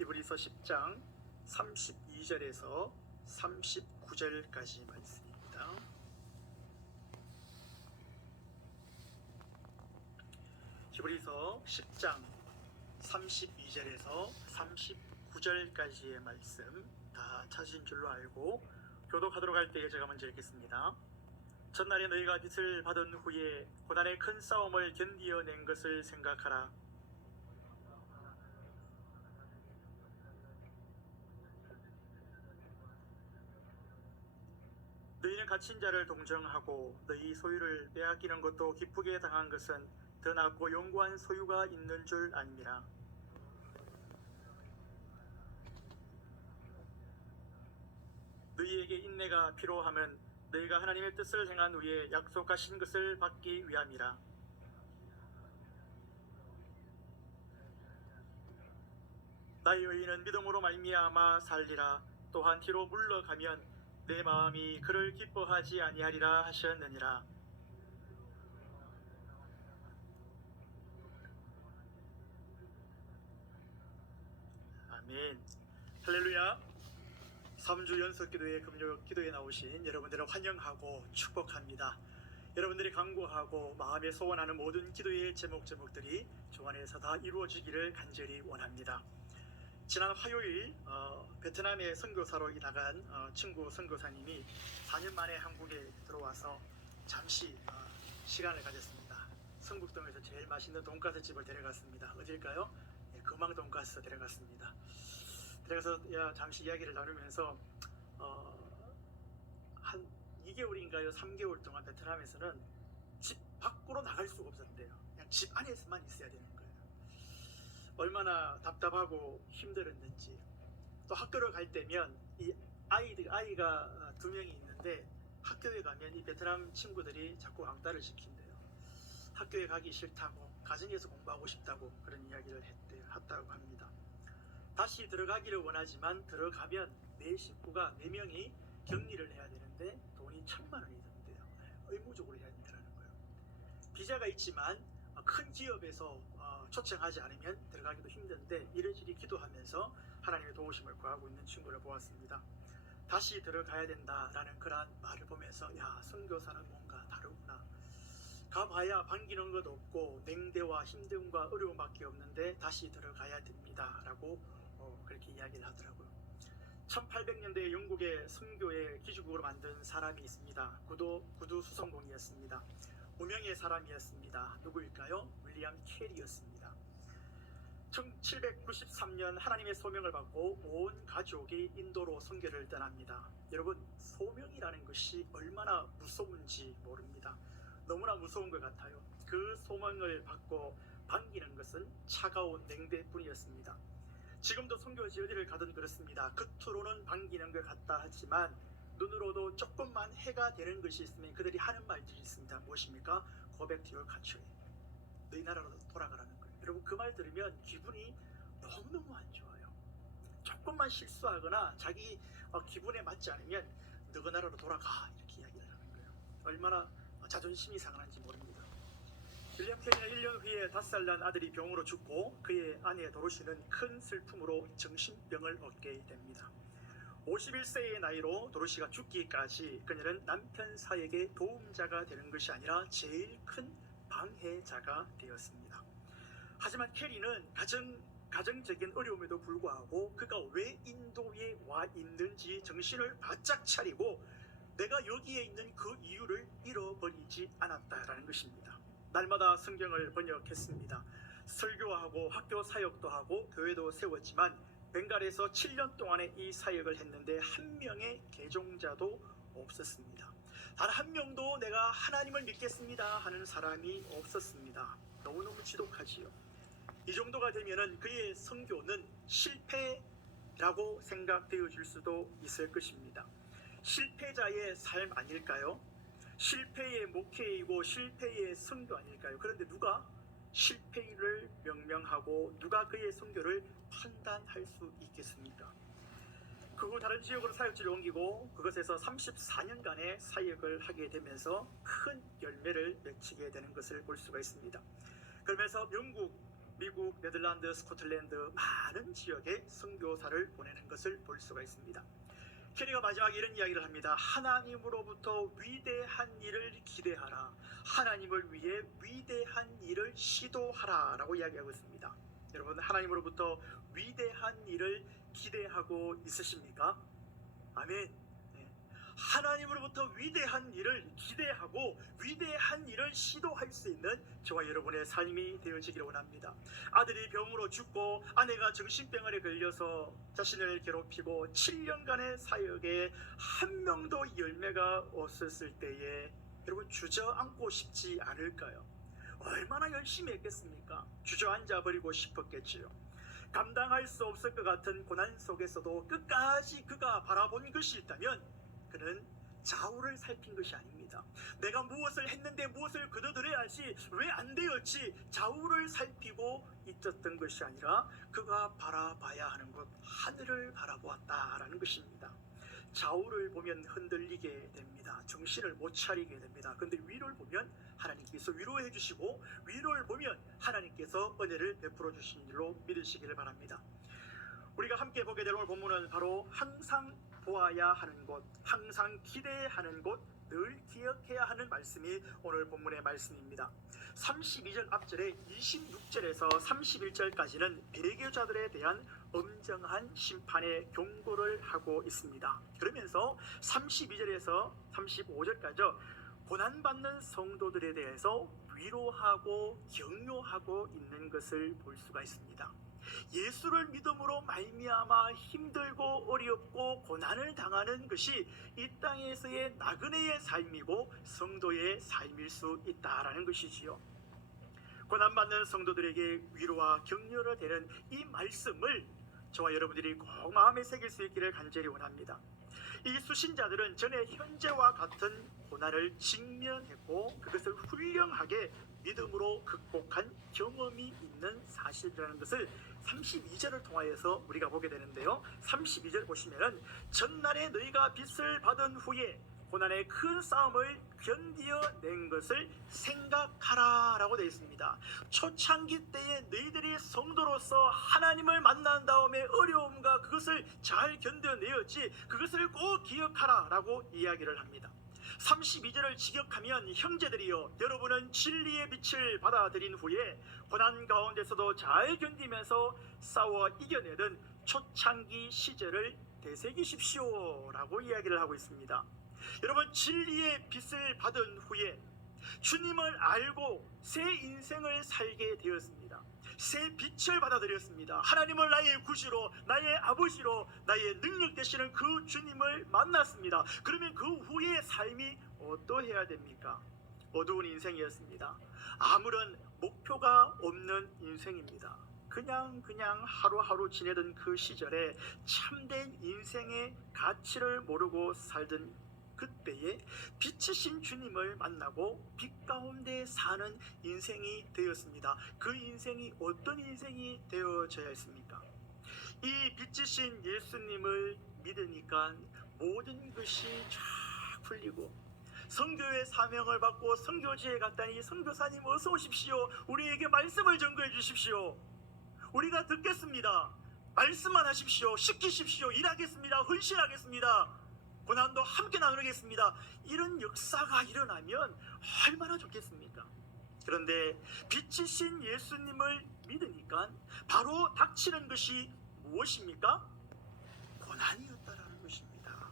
히브리서 10장 32절에서 39절까지 말씀입니다. 히브리서 10장 32절에서 39절까지의 말씀 다 찾으신 줄로 알고 교독하도록 할 때에 제가 먼저 읽겠습니다. 전날에 너희가 빛을 받은 후에 고난의 큰 싸움을 견디어낸 것을 생각하라. 너희는 갇힌 자를 동정하고 너희 소유를 빼앗기는 것도 기쁘게 당한 것은 더 낫고 영구한 소유가 있는 줄 압니다. 너희에게 인내가 필요함은 너희가 하나님의 뜻을 행한 후에 약속하신 것을 받기 위함이라. 나의 의인은 믿음으로 말미암아 살리라. 또한 뒤로 물러가면 내 마음이 그를 기뻐하지 아니하리라 하셨느니라. 아멘. 할렐루야. 3주 연속 기도회 금요 기도에 나오신 여러분들을 환영하고 축복합니다. 여러분들이 간구하고 마음에 소원하는 모든 기도의 제목들이 주 안에서 다 이루어지기를 간절히 원합니다. 지난 화요일 베트남에 선교사로 나간 친구 선교사님이 4년 만에 한국에 들어와서 잠시 시간을 가졌습니다. 성북동에서 제일 맛있는 돈가스 집을 데려갔습니다. 어딜까요? 금왕 돈가스 데려갔습니다. 그래서 잠시 이야기를 나누면서 한 2개월인가요? 3개월 동안 베트남에서는 집 밖으로 나갈 수가 없었대요. 그냥 집 안에서만 있어야 되는 거예요. 얼마나 답답하고 힘들었는지. 또 학교를 갈 때면 이 아이가 2명이 있는데 학교에 가면 이 베트남 친구들이 자꾸 왕따를 시킨대요. 학교에 가기 싫다고, 가정에서 공부하고 싶다고 그런 이야기를 했다고 합니다. 다시 들어가기를 원하지만 들어가면 내 식구가 4명이 격리를 해야 되는데 돈이 1,000만 원이 든대요. 의무적으로 해야 된다는 거예요. 비자가 있지만 큰 기업에서 초청하지 않으면 들어가기도 힘든데 이리저리 기도하면서 하나님의 도우심을 구하고 있는 친구를 보았습니다. 다시 들어가야 된다라는 그런 말을 보면서 선교사는 뭔가 다르구나. 가봐야 반기는 것 없고 냉대와 힘듦과 어려움밖에 없는데 다시 들어가야 됩니다 라고 그렇게 이야기를 하더라고요. 1800년대에 영국의 선교의 기주국으로 만든 사람이 있습니다. 구두 수성공이었습니다. 무명의 사람이었습니다. 누구일까요? 윌리엄 캐리였습니다. 1793년 하나님의 소명을 받고 온 가족이 인도로 선교를 떠납니다. 여러분, 소명이라는 것이 얼마나 무서운지 모릅니다. 너무나 무서운 것 같아요. 그 소명을 받고 반기는 것은 차가운 냉대뿐이었습니다. 지금도 선교지 어디를 가든 그렇습니다. 겉으로는 반기는 것 같다 하지만 눈으로도 조금만 해가 되는 것이 있으면 그들이 하는 말들이 있습니다. 무엇입니까? Go back to your country. 너희 나라로 돌아가라는 거예요. 여러분, 그 말 들으면 기분이 너무너무 안 좋아요. 조금만 실수하거나 자기 기분에 맞지 않으면 너희 나라로 돌아가 이렇게 이야기를 하는 거예요. 얼마나 자존심이 상한지 모릅니다. 윌리엄 캐리가 1년 후에 5살 난 아들이 병으로 죽고 그의 아내 도로시는 큰 슬픔으로 정신병을 얻게 됩니다. 51세의 나이로 도로시가 죽기까지 그녀는 남편 사역의 도움자가 되는 것이 아니라 제일 큰 방해자가 되었습니다. 하지만 캐리는 가정적인 어려움에도 불구하고 그가 왜 인도에 와 있는지 정신을 바짝 차리고 내가 여기에 있는 그 이유를 잃어버리지 않았다라는 것입니다. 날마다 성경을 번역했습니다. 설교하고 학교 사역도 하고 교회도 세웠지만 벵갈에서 7년 동안의 이 사역을 했는데 한 명의 개종자도 없었습니다. 단 한 명도 내가 하나님을 믿겠습니다 하는 사람이 없었습니다. 너무너무 지독하지요. 이 정도가 되면은 그의 선교는 실패라고 생각되어질 수도 있을 것입니다. 실패자의 삶 아닐까요? 실패의 목회이고 실패의 선교 아닐까요? 그런데 누가 실패를 명명하고 누가 그의 선교를 판단할 수 있겠습니까? 그 후 다른 지역으로 사역지를 옮기고 그것에서 34년간의 사역을 하게 되면서 큰 열매를 맺히게 되는 것을 볼 수가 있습니다. 그러면서 영국 미국, 네덜란드, 스코틀랜드 많은 지역에 선교사를 보내는 것을 볼 수가 있습니다. 캐리가 마지막에 이런 이야기를 합니다. 하나님으로부터 위대한 일을 기대하라. 하나님을 위해 위대한 일을 시도하라 라고 이야기하고 있습니다. 여러분, 하나님으로부터 위대한 일을 기대하고 있으십니까? 아멘. 하나님으로부터 위대한 일을 기대하고 위대한 일을 시도할 수 있는 저와 여러분의 삶이 되어지기를 원합니다. 아들이 병으로 죽고 아내가 정신병원에 걸려서 자신을 괴롭히고 7년간의 사역에 한 명도 열매가 없었을 때에 여러분 주저앉고 싶지 않을까요? 얼마나 열심히 했겠습니까? 주저앉아 버리고 싶었겠지요. 감당할 수 없을 것 같은 고난 속에서도 끝까지 그가 바라본 것이 있다면 그는 좌우를 살핀 것이 아닙니다. 내가 무엇을 했는데 무엇을 거둬들여야지, 왜 안 되었지, 좌우를 살피고 있었던 것이 아니라 그가 바라봐야 하는 곳 하늘을 바라보았다라는 것입니다. 좌우를 보면 흔들리게 됩니다. 정신을 못 차리게 됩니다. 그런데 위를 보면 하나님께서 위로해 주시고 위를 보면 하나님께서 은혜를 베풀어 주신 일로 믿으시기를 바랍니다. 우리가 함께 보게 될 오늘 본문은 바로 항상 보아야 하는 곳, 항상 기대하는 곳, 늘 기억해야 하는 말씀이 오늘 본문의 말씀입니다. 32절 앞절에 26절에서 31절까지는 배교자들에 대한 엄정한 심판의 경고를 하고 있습니다. 그러면서 32절에서 35절까지 고난받는 성도들에 대해서 위로하고 격려하고 있는 것을 볼 수가 있습니다. 예수를 믿음으로 말미암아 힘들고 어렵고 고난을 당하는 것이 이 땅에서의 나그네의 삶이고 성도의 삶일 수 있다라는 것이지요. 고난받는 성도들에게 위로와 격려를 되는 이 말씀을 저와 여러분들이 꼭 마음에 새길 수 있기를 간절히 원합니다. 이 수신자들은 전에 현재와 같은 고난을 직면했고 그것을 훌륭하게 믿음으로 극복한 경험이 있는 사실이라는 것을 32절을 통하여서 우리가 보게 되는데요. 32절 보시면은 전날에 너희가 빚을 받은 후에 고난의 큰 싸움을 견디어낸 것을 생각하라 라고 되어 있습니다. 초창기 때에 너희들이 성도로서 하나님을 만난 다음에 어려움과 그것을 잘 견뎌내었지, 그것을 꼭 기억하라 라고 이야기를 합니다. 32절을 직역하면 형제들이여, 여러분은 진리의 빛을 받아들인 후에 고난 가운데서도 잘 견디면서 싸워 이겨내던 초창기 시절을 되새기십시오 라고 이야기를 하고 있습니다. 여러분, 진리의 빛을 받은 후에 주님을 알고 새 인생을 살게 되었습니다. 새 빛을 받아들였습니다. 하나님을 나의 구주로, 나의 아버지로, 나의 능력 되시는 그 주님을 만났습니다. 그러면 그 후의 삶이 어떠해야 됩니까? 어두운 인생이었습니다. 아무런 목표가 없는 인생입니다. 그냥 하루하루 지내던 그 시절에 참된 인생의 가치를 모르고 살던 그때에 빛이신 주님을 만나고 빛 가운데 사는 인생이 되었습니다. 그 인생이 어떤 인생이 되어져야 했습니까? 이 빛이신 예수님을 믿으니까 모든 것이 쫙 풀리고, 선교의 사명을 받고 선교지에 갔다니 선교사님 어서 오십시오. 우리에게 말씀을 전거해 주십시오. 우리가 듣겠습니다. 말씀만 하십시오. 시키십시오. 일하겠습니다. 헌신하겠습니다. 고난도 함께 나누겠습니다. 이런 역사가 일어나면 얼마나 좋겠습니까? 그런데 빛이신 예수님을 믿으니까 바로 닥치는 것이 무엇입니까? 고난이었다라는 것입니다.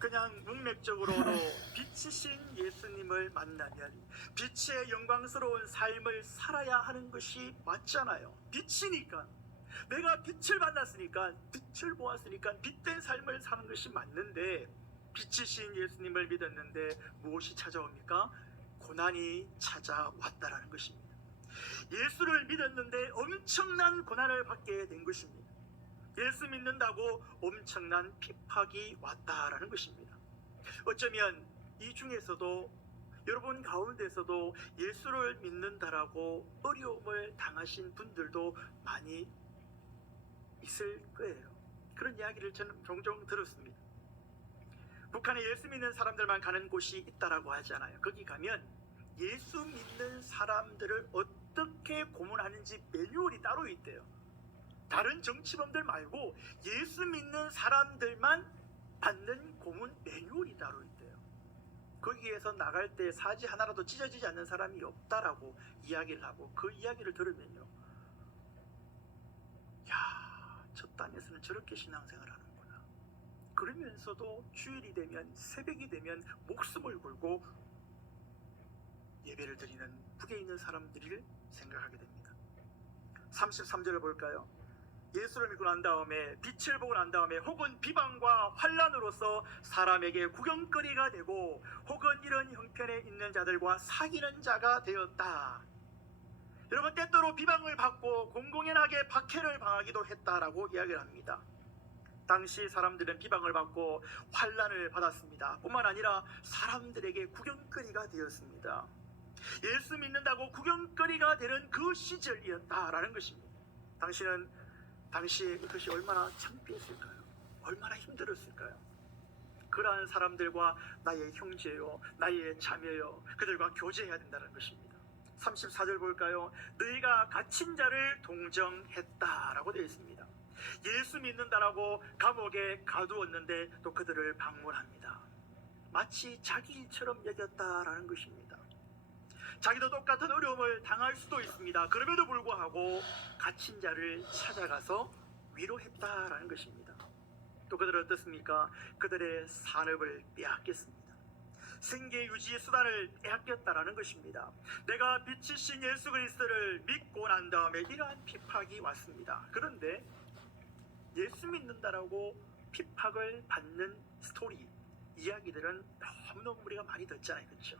그냥 문맥적으로도 빛이신 예수님을 만나면 빛의 영광스러운 삶을 살아야 하는 것이 맞잖아요. 빛이니까, 내가 빛을 만났으니까, 빛을 보았으니까 빛된 삶을 사는 것이 맞는데, 빛이신 예수님을 믿었는데 무엇이 찾아옵니까? 고난이 찾아왔다라는 것입니다. 예수를 믿었는데 엄청난 고난을 받게 된 것입니다. 예수 믿는다고 엄청난 핍박이 왔다라는 것입니다. 어쩌면 이 중에서도 여러분 가운데서도 예수를 믿는다라고 어려움을 당하신 분들도 많이 있을 거예요. 그런 이야기를 저는 종종 들었습니다. 북한에 예수 믿는 사람들만 가는 곳이 있다라고 하잖아요. 거기 가면 예수 믿는 사람들을 어떻게 고문하는지 매뉴얼이 따로 있대요. 다른 정치범들 말고 예수 믿는 사람들만 받는 고문 매뉴얼이 따로 있대요. 거기에서 나갈 때 사지 하나라도 찢어지지 않는 사람이 없다라고 이야기를 하고, 그 이야기를 들으면요, 야, 저 땅에서는 저렇게 신앙생활을 하는구나. 그러면서도 주일이 되면, 새벽이 되면 목숨을 걸고 예배를 드리는 북에 있는 사람들을 생각하게 됩니다. 33절을 볼까요? 예수를 믿고 난 다음에, 빛을 보고 난 다음에 혹은 비방과 환난으로서 사람에게 구경거리가 되고 혹은 이런 형편에 있는 자들과 사귀는 자가 되었다. 여러분, 때때로 비방을 받고 공공연하게 박해를 당하기도 했다라고 이야기를 합니다. 당시 사람들은 비방을 받고 환난을 받았습니다. 뿐만 아니라 사람들에게 구경거리가 되었습니다. 예수 믿는다고 구경거리가 되는 그 시절이었다라는 것입니다. 당시에 그것이 얼마나 창피했을까요? 얼마나 힘들었을까요? 그러한 사람들과 나의 형제요, 나의 자매요, 그들과 교제해야 된다는 것입니다. 34절 볼까요? 너희가 갇힌 자를 동정했다라고 되어 있습니다. 예수 믿는다라고 감옥에 가두었는데 또 그들을 방문합니다. 마치 자기 일처럼 여겼다라는 것입니다. 자기도 똑같은 어려움을 당할 수도 있습니다. 그럼에도 불구하고 갇힌 자를 찾아가서 위로했다라는 것입니다. 또 그들은 어떻습니까? 그들의 산업을 빼앗겼습니다. 생계 유지의 수단을 빼앗겼다라는 것입니다. 내가 빛이신 예수 그리스도를 믿고 난 다음에 이러한 핍박이 왔습니다. 그런데 예수 믿는다라고 핍박을 받는 스토리, 이야기들은 너무너무 우리가 많이 듣잖아요. 그렇죠?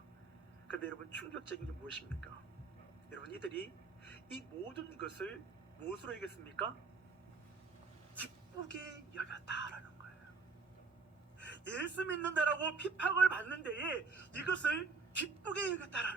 그런데 여러분, 충격적인 게 무엇입니까? 여러분, 이들이 이 모든 것을 무엇으로 이겼습니까? 기쁘게 여겼다라는 거예요. 예수 믿는다라고 핍박을 받는 데에 이것을 기쁘게 여겼다라는